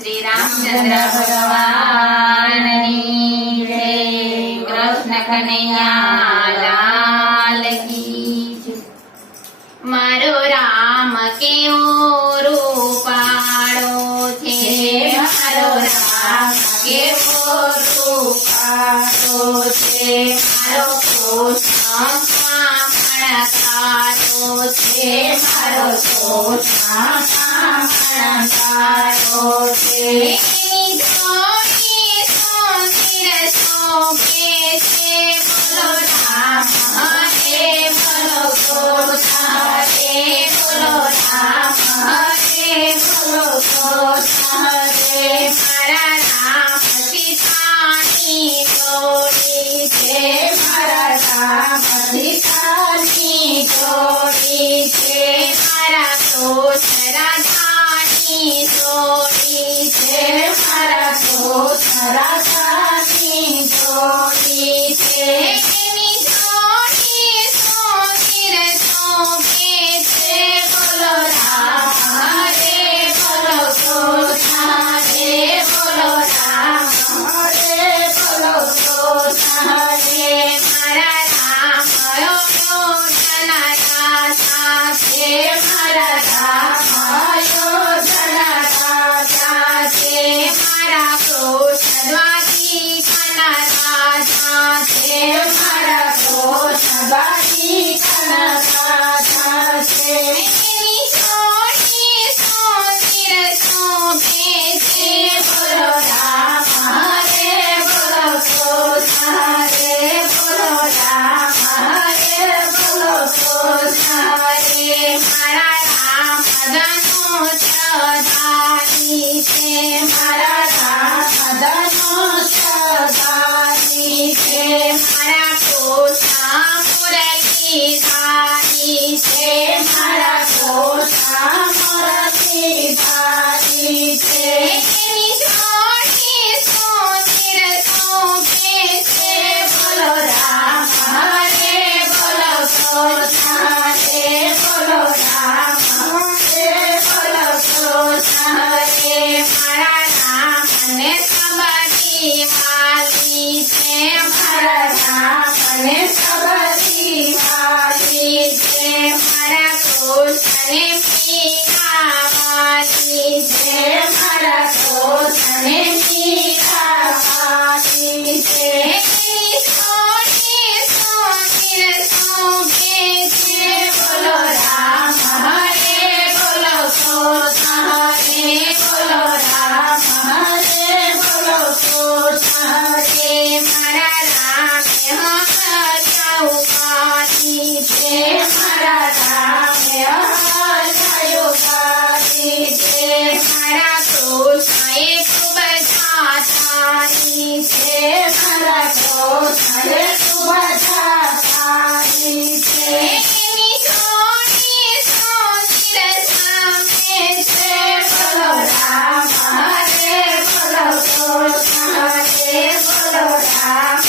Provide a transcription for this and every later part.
શ્રી રામચંદ્ર ભગવાનની જય। કૃષ્ણ કનૈયા લાલ કી જય। મારો રામ કેવો રૂપાળો છે, મારો રામ કેવો રૂપાળો છે, મારો કૃષ્ણ કાળો છે, મારો કૃષ્ણ કાળો છે। એની જોડી સુંદર શોભે છે, બોલો રામ હરે બોલો કૃષ્ણ હરે, બોલો રામ હરે બોલો કૃષ્ણ હરે। મારા રામ સીતાની જોડી છે, મારા રામ સીતાની જોડી છે, મારા કૃષ્ણ રાધાની જોડી છે, મારા કૃષ્ણ રાધાની જોડી છે। એની જોડી સુંદર શોભે છે, બોલો રામ હરે બોલો કૃષ્ણ હરે, બોલો રામ હરે બોલો કૃષ્ણ હરે। મારા રામ અયોધ્યાના રાજા છે, મારા રામ અયોધ્યાના રાજા છે, મારા કૃષ્ણ દ્વારિકાના રાજા છે, મારા કૃષ્ણ દ્વારિકાના રાજા છે। એની જોડી સુંદર શોભે છે, બોલો રામ હરે બોલો કૃષ્ણ હરે, બોલો રામ હરે બોલો કૃષ્ણ હરે। મારા રામ ધનુષધારી છે, મારા રામ ધનુષધારી છે, મારા કૃષ્ણ મુરલીધારી છે, મારા કૃષ્ણ મુરલીધારી છે। એની જોડી સુંદર શોભે છે, બોલો રામ હરે બોલો કૃષ્ણ હરે, બોલો રામ હરે બોલો કૃષ્ણ હરે। મારા રામ ને સબરી વાલી છે, મારા રામ ને સબરી વાલી છે, મારા કૃષ્ણ મીરા વાલી છે, મારા કૃષ્ણ મીરા વાલી છે। એની જોડી સુંદર શોભે છે, બોલો રામ હરે બોલો કૃષ્ણ હરે, બોલો રામ હરે બોલો કૃષ્ણ હરે। મારા રામ હરયુગાની છે, મારા રામ હરયુગાની છે, મારા કૃષ્ણ એક બધા થારી છે, મારા કૃષ્ણ એક બધા થારી છે। એની જોડી સુંદર શોભે છે, બોલો રામ હરે બોલો કૃષ્ણ હરે, બોલો રામ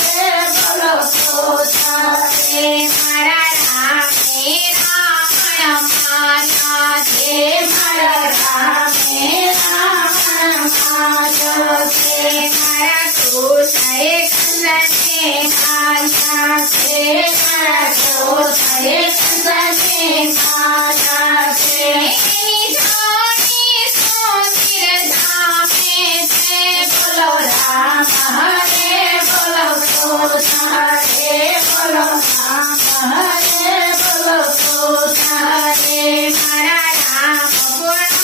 હરે બોલો કૃષ્ણ હરે। મારા રામ રાવણ માર્યા છે, મારા રામ રાવણ માર્યો છે, મારા કૃષ્ણ કંસને માર્યા છે, મારા કૃષ્ણ કંસને માર્યા છે। એની જોડી સુંદર ધામે છે, બોલો રામ હરે બોલો કૃષ્ણ હરે, બોલો રામ હરે બોલો કૃષ્ણ હરે। મારા રામ પૂર્ણ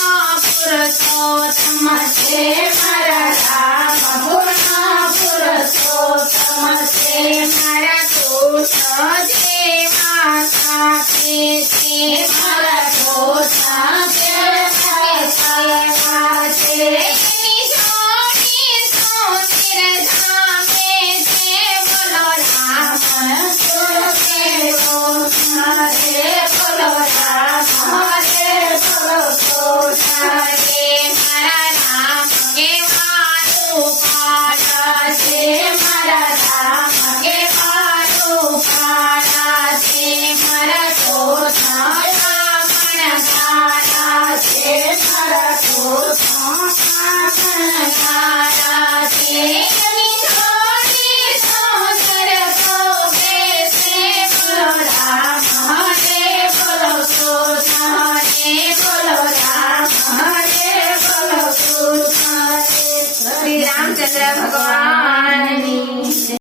પુરુષોત્તમ છે, મારા રામ પૂર્ણ પુરુષોત્તમ છે, મારા કૃષ્ણ જેવા સાથે છે,